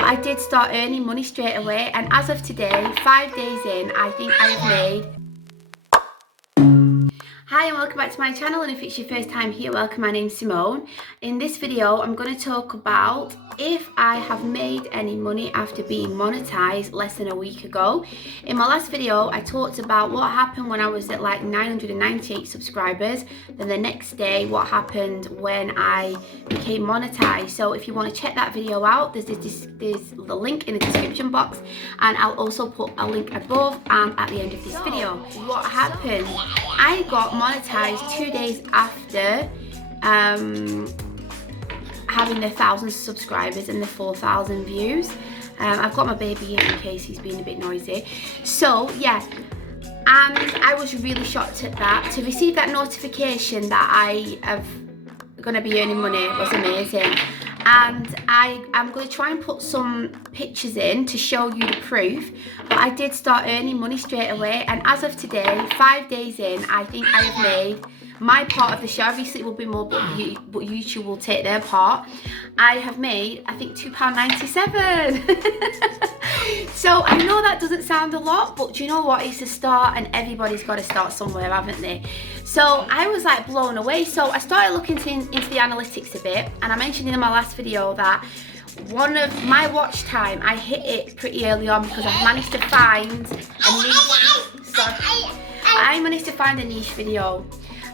but I did start earning money straight away, and as of today, 5 days in, I think I have made... Hi and welcome back to my channel, and if it's your first time here, welcome. My name's Simone. In this video, I'm going to talk about if I have made any money after being monetized less than a week ago. In my last video, I talked about what happened when I was at like 998 subscribers. Then the next day, what happened when I became monetized. So if you want to check that video out, there's the link in the description box, and I'll also put a link above and at the end of this video. What happened? I got monetized 2 days after having the 1,000 subscribers and the 4,000 views. I've got my baby here in case he's being a bit noisy. So yeah, and I was really shocked at that. To receive that notification that I am going to be earning money was amazing. And I'm going to try and put some pictures in to show you the proof, but I did start earning money straight away, and as of today, 5 days in, I think I have made my part of the show. Obviously it will be more, but YouTube will take their part. I have made, I think, £2.97. So I know that doesn't sound a lot, but do you know what? It's a start, and everybody's got to start somewhere, haven't they? So I was like blown away. So I started looking into the analytics a bit, and I mentioned in my last video that one of my watch time, I hit it pretty early on because I managed to find a niche. I managed to find a niche video,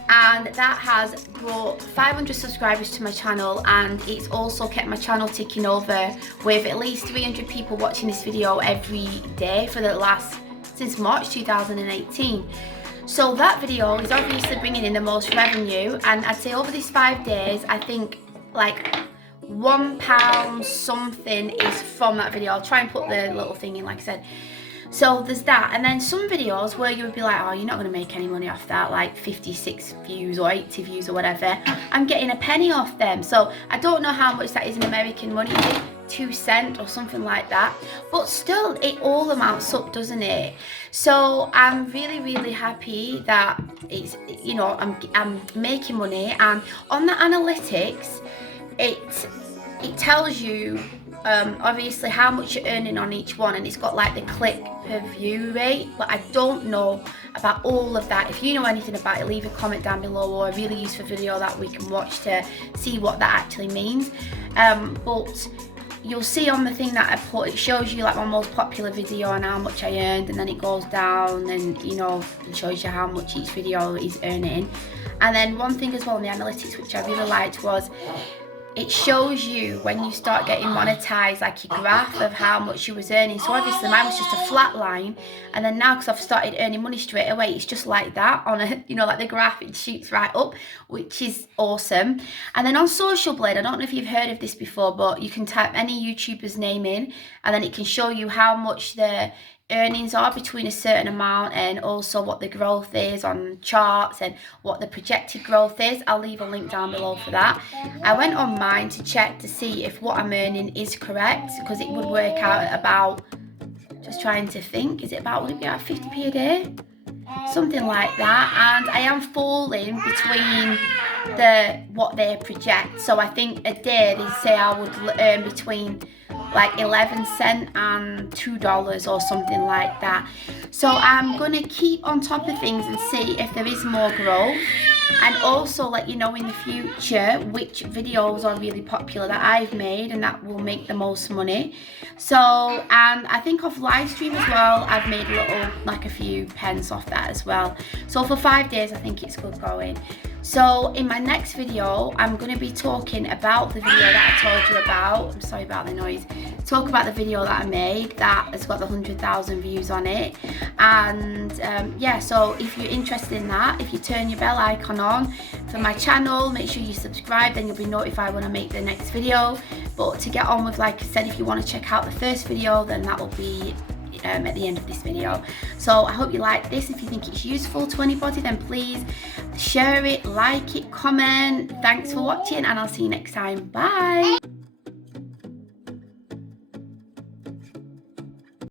and that has brought 500 subscribers to my channel, and it's also kept my channel ticking over with at least 300 people watching this video every day for since March 2018. So that video is obviously bringing in the most revenue, and I'd say over these 5 days, I think like £1 something is from that video. I'll try and put the little thing in, like I said. So there's that, and then some videos where you would be like, oh, you're not going to make any money off that, like 56 views or 80 views or whatever. I'm getting a penny off them. So I don't know how much that is in American money, 2 cents or something like that, but still it all amounts up, doesn't it? So I'm really happy that it's, you know, I'm making money, and on the analytics it tells you obviously how much you're earning on each one, and it's got like the click per view rate, but I don't know about all of that. If you know anything about it, leave a comment down below, or a really useful video that we can watch to see what that actually means. But you'll see on the thing that I put, it shows you like my most popular video and how much I earned, and then it goes down and, you know, it shows you how much each video is earning. And then one thing as well in the analytics which I really liked was it shows you when you start getting monetized, like your graph of how much you was earning. So obviously mine was just a flat line, and then now because I've started earning money straight away, it's just like that on a, you know, like the graph, it shoots right up, which is awesome. And then on Social Blade, I don't know if you've heard of this before, but you can type any YouTuber's name in, and then it can show you how much the earnings are between a certain amount, and also what the growth is on charts and what the projected growth is. I'll leave a link down below for that. I went on mine to check to see if what I'm earning is correct, because it would work out at about, just trying to think, is it about, would it be about 50p a day? Something like that. And I am falling between what they project. So I think a day they say I would earn between like 11 cents and $2 or something like that. So I'm gonna keep on top of things and see if there is more growth, and also let you know in the future which videos are really popular that I've made and that will make the most money. So, and I think off live stream as well, I've made a few pence off that as well. So for 5 days, I think it's good going. So in my next video, I'm going to be talking about the video that I told you about. I'm sorry about the noise. Talk about the video that I made that has got the 100,000 views on it. And yeah, so if you're interested in that, if you turn your bell icon on for my channel, make sure you subscribe, then you'll be notified when I make the next video. But to get on with, like I said, if you want to check out the first video, then that will be at the end of this video. So I hope you like this. If you think it's useful to anybody, then please share it, like it, comment. Thanks for watching, and I'll see you next time. Bye.